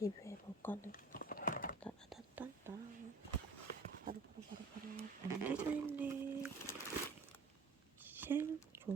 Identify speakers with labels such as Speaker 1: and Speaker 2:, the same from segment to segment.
Speaker 1: 리뷰해볼 거는 따라따따따 바로 바로 바로 바로 남디자인의 쉘조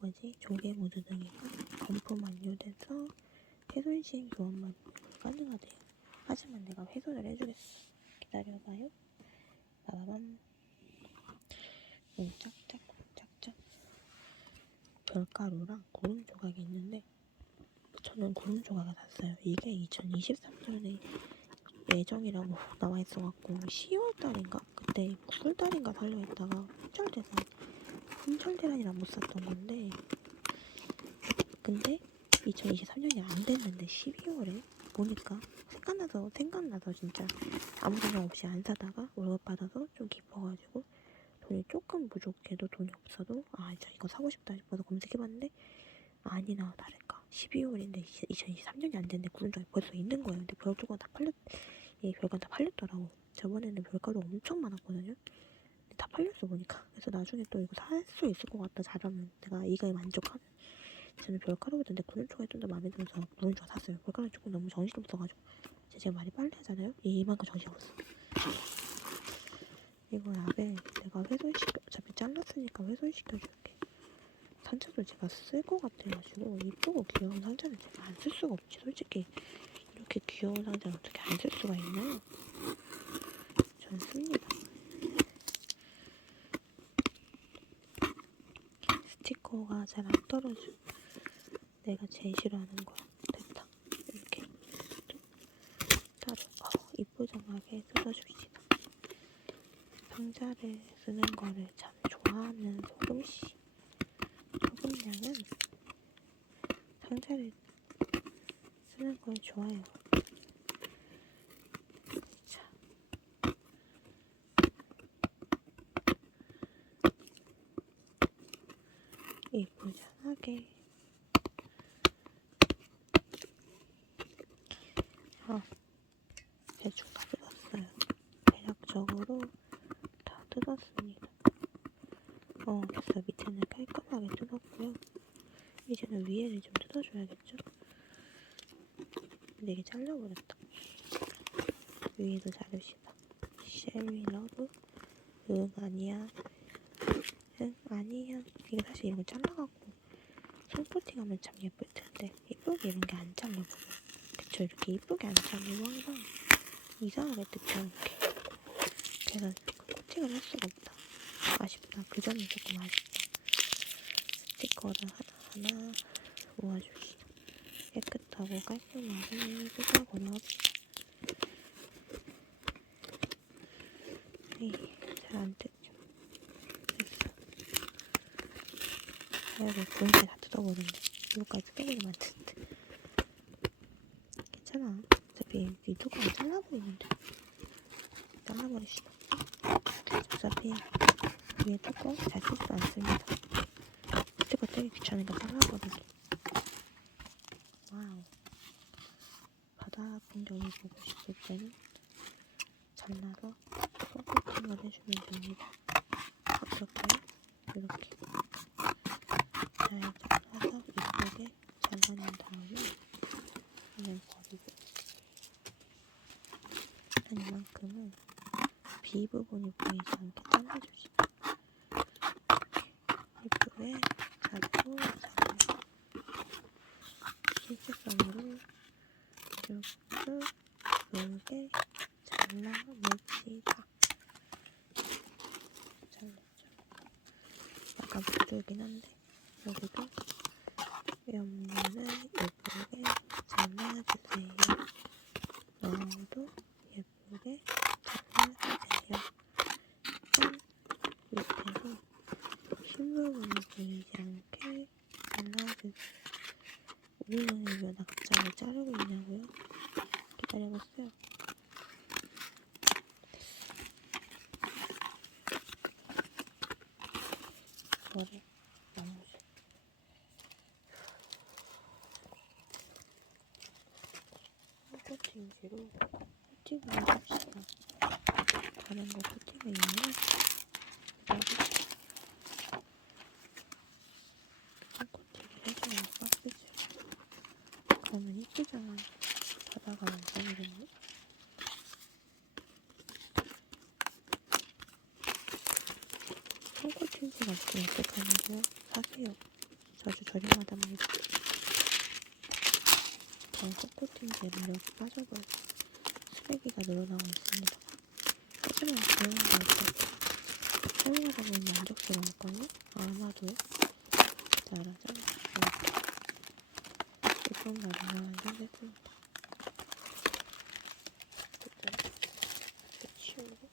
Speaker 1: 뭐지 조개 모드 등이 검품 완료돼서 훼손 시행 교환만 가능하대요. 하지만 내가 훼손을 해주겠어. 기다려봐요. 빠바밤 음, 짝짝 짝짝 별가루랑 구름 조각이 있는데 저는 구름 조각을 샀어요. 이게 2023년에 예정이라고 나와 있어갖고 10월달인가 그때 9월달인가 살려 있다가 품절돼서 품절대란이라 못 샀던 건데 근데 2023년이 안 됐는데 12월에 보니까 생각나서 생각나서 진짜 아무 생각 없이 안 사다가 월급 받아서 좀 기뻐가지고 돈이 조금 부족해도 돈이 없어도 아 진짜 이거 사고 싶다 싶어서 검색해봤는데 아니나 다를까. 12월인데 2023년이 안 됐는데 구름장이 벌써 있는 거예요. 근데 별조가 다 팔렸 예 별관 다 팔렸더라고. 저번에는 별가루 엄청 많았거든요. 근데 다 팔렸어 보니까. 그래서 나중에 또 이거 살 수 있을 것 같다 잘하면. 내가 이거에 만족하면. 저는 별가루보다 내 구름초가 좀더 마음에 들어서 구름초가 샀어요. 별가루 조금 너무 정신이 없어가지고. 제가 많이 빨래 하잖아요? 이만큼 정신이 없어 이거 약에 내가 훼손시켜 어차피 잘랐으니까 훼손시켜줄게 상자도 제가 쓸 것 같아가지고 이쁘고 귀여운 상자는 제가 안 쓸 수가 없지. 솔직히 이렇게 귀여운 상자를 어떻게 안 쓸 수가 있나요? 전 씁니다. 스티커가 잘 안 떨어져. 내가 제일 싫어하는 거야 됐다. 이렇게 또 따로 어, 이쁘장하게 뜯어줍시다. 상자를 쓰는 거를 참 좋아하는 소금씨 소금량은 상자를 쓰는 걸 좋아해요 자 이쁘장하게 아 대충 다 뜯었어요 대략적으로 다 뜯었습니다. 어, 그래서 밑에는 깔끔하게 뜯었고요. 이제는 위에를 좀 뜯어줘야겠죠? 근데 이게 잘려버렸다. 위에도 자릅시다. 쉘리 러브? 응, 아니야. 응, 아니야. 이게 사실 이런 거 잘라갖고 손코팅 하면 참 예쁠 텐데 이쁘게 이런 게 안 잘려보여. 그쵸? 이렇게 이쁘게 안 잘리고 항상 이상하게 뜯겨, 이렇게. 그래서 그 코팅을 할 수가 없다. 아쉽다. 그 점이 조금 아쉽다. 스티커를 하나 하나 모아줍시다. 깨끗하고 깔끔하게. 에이, 잘안 뜯죠. 됐어. 아이고, 보니까 다 뜯어버렸네. 이거까지 안 텐데. 괜찮아. 어차피 이 뚜껑을 잘라버리는데. 잘라버립시다. 어차피 위에 뚜껑 잘 쓰지도 않습니다. 스티커 떼기 귀찮으니까 잘라버리기. 와우. 바다 풍경을 보고 싶을 때는 잘라서 손코팅을 해주면 됩니다. 어떻게? 이렇게. 잘 잘라서 이쁘게 잘라낸 다음에 그냥 버리고 한 이만큼은 B 부분이 보이지 않게 잘라주시고 예쁘게 자르고 잘라요. 실제성으로 쭉쭉 예쁘게 잘라냅시다. 잘랐죠. 약간 부족이긴 한데 여기도 옆면을 예쁘게 잘라주세요. 너도 예쁘게 잘라주세요. 짠! 밑에서 흰 부분이 보이지 않게 잘라주세요. 우리는 왜 나 갑자기 자르고 있냐고요? 기다려봤어요. 이거를 나눠서 코팅지로 코팅을 해줍시다. 다른 거 코팅을 있는 여기 코팅을 해줘야 빡세죠. 그러면 이쁘잖아. 바다가 완성이 됐네. 손코팅제가 없으면 어떡하냐고요? 사세요. 자주 저렴하답니다. 전 손코팅제를 이렇게 빠져버려 쓰레기가 늘어나고 있습니다. 하지만 그런 거 같아요. 사용하다 보면 만족스러울걸요? 아마도요? 짜라짠. 예쁜 머리가 완성됐습니다. 일단 이렇게 치우고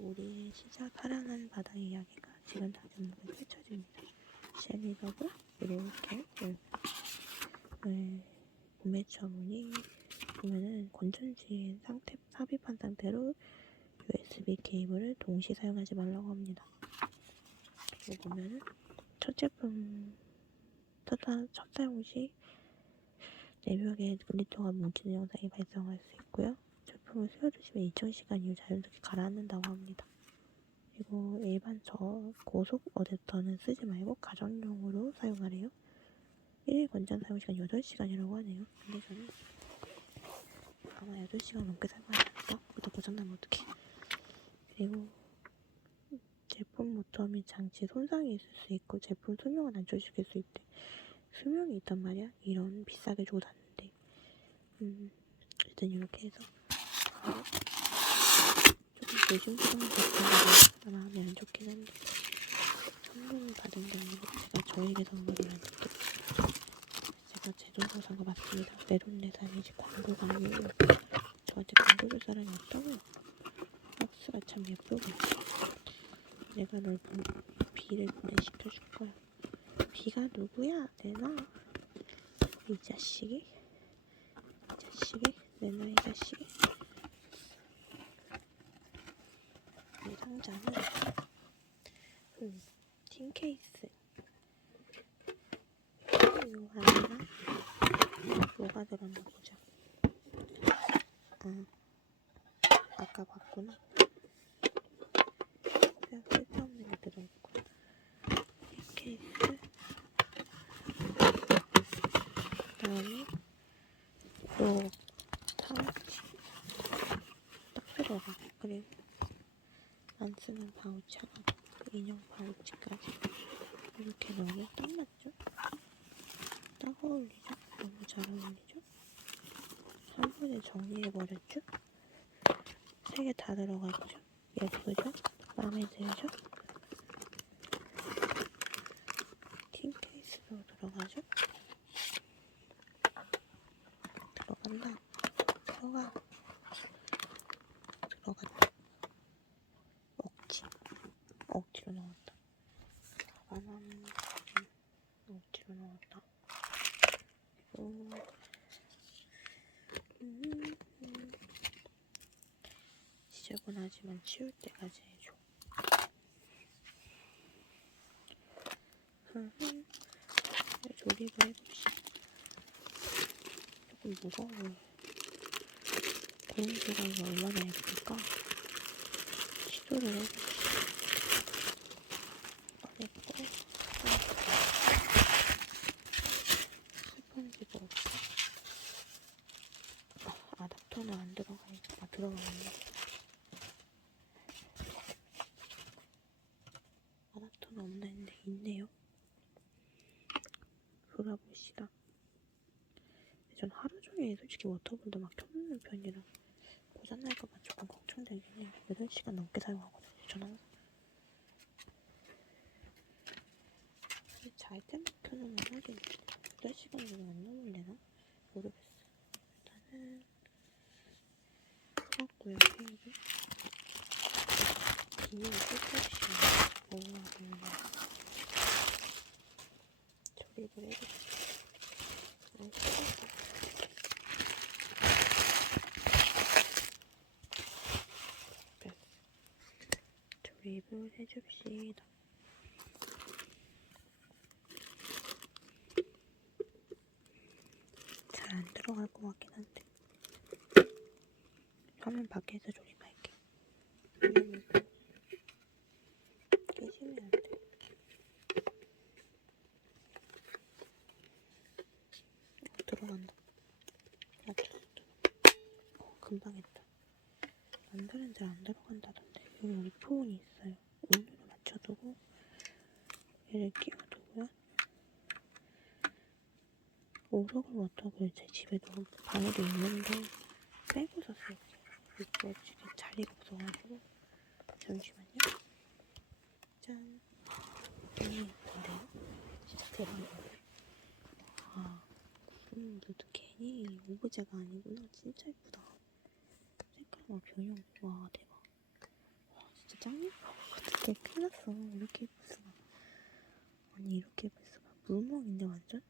Speaker 1: 우리의 시작 사랑하는 바다 이야기가 지금 다짐으로 펼쳐집니다. 젤리버그 이렇게 네. 네. 구매 처분이 보면은 건전지에 상태 삽입한 상태로 USB 케이블을 동시 사용하지 말라고 합니다. 그리고 보면은 첫 제품 첫, 사- 첫 사용 시 내벽에 글리터가 뭉치는 영상이 발생할 수 있고요. 제품을 쓰여주시면 2000시간 이후 자연스럽게 가라앉는다고 합니다. 그리고 일반 저 고속 어댑터는 쓰지 말고 가정용으로 사용하래요. 1일 권장 사용 시간 8시간이라고 하네요. 근데 저는 아마 8시간 넘게 사용하겠다. 그러다 고장나면 어떡해. 그리고 제품 모터 및 장치 손상이 있을 수 있고 제품 수명을 단축시킬 수 있대. 수명이 있단 말이야. 이런 비싸게 주고 샀는데. 음, 일단 이렇게 해서 조심스러운 제품이라 마음이 안 좋긴 한데 선물을 받은 게 아니고 제가 저에게 선물을 안 했고 제가 제 돈으로 산거 맞습니다. 내 돈 내산이 지 광고가 아니고 저한테 광고 줄 사람이 없다고요. 박스가 참 예쁘고 내가 널 보- 비를 보내시켜줄 거야. 비가 누구야? 내놔. 이 자식이? 이 자식이? 내놔 이 자식이? 이 상자는 음, 틴 케이스. 이거 하나랑 뭐가 들었나 보자. 아 아까 봤구나. 쓸데없는 게 들어있고 틴 케이스. 그 다음에 요 파우치 딱 들어가 그리고 안 하나 인형 파우치까지 이렇게 넣으면 딱 맞죠? 딱 어울리죠? 너무 잘 어울리죠? 한 번에 정리해버렸죠? 세 개 다 들어갔죠? 예쁘죠? 마음에 들죠? 틴 케이스도 들어가죠? 들어간다. 들어가. 들어갔다. 억지. 억지로 나왔다. 가방은 억지로 나왔다. 그리고 음, 음. 지저분하지만 치울 때까지 해줘. 음, 조립을 해봅시다. 조금. 고무줄가 이거 얼마나 예쁠까? 시도를 해봅시다. 꺼냈고, 스펀지도 없고, 아, 아답터는 안 들어가 있고, 아, 들어가네. 아답터는 없나 했는데, 있네요. 돌아봅시다. 전 하루 종일 솔직히 워터볼도 막 켜놓는 편이라 고장날까봐 조금 걱정되긴 해요. 8시간 넘게 사용하거든요. 저는. 잘 때만 켜놓으면 하긴 8시간이 안 넘을래나? 모르겠어. 일단은 풀었고요, 페이지. 비닐이 끝없이 모아보면 조립을 해주세요. 안 쓰겠다. 네. 조립을 해줍시다. 잘 안 들어갈 것 같긴 한데. 화면 밖에서 조립할게. 깨지면 안 돼. 어, 들어간다. 금방 했다. 만드는 안 들어간다던데. 여기 리포온이 있어요. 온도를 맞춰두고 얘를 끼워두고요. 오락을 어떻게 제 집에도 방에도 있는데 빼고 샀어요. 이거 지금 자리가 없어가지고 잠시만요. 짠. 너무 예쁜데요? 진짜 대박이에요. 아, 구름들도 괜히 오브제가 아니구나. 진짜 예쁘다. 색깔과 변형, 와 대박. 와 진짜 짱 예뻐. 어떻게 큰일 났어. 이렇게 예쁠 수가. 아니 이렇게 예쁠 수가. 물멍인데 완전?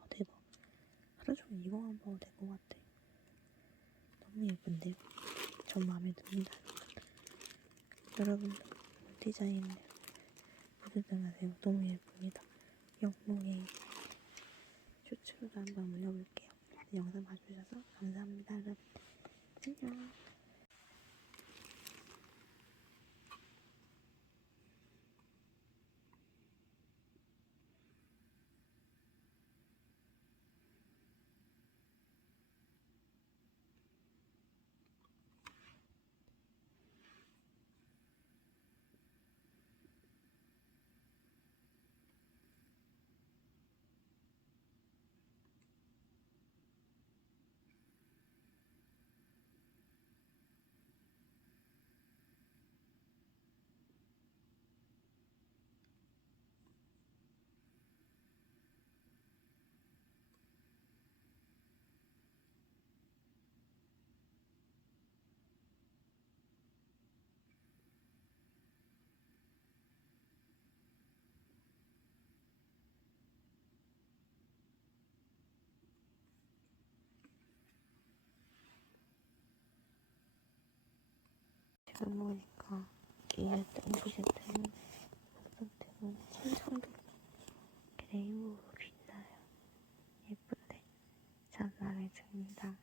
Speaker 1: 와 대박. 하루 종일 이거만 봐도 될 것 같아. 너무 예쁜데요? 전 마음에 듭니다. 여러분도 디자인 모두들 하세요. 너무 예쁩니다. 영롱해. 쇼츠로도 한번 올려볼게요. 영상 봐주셔서 감사합니다, 여러분. 안녕. 지금 보니까 이게 오브제 때문에 속성 때문에 심장도 그레이브로 빛나요. 예쁜데 참 마음에 듭니다.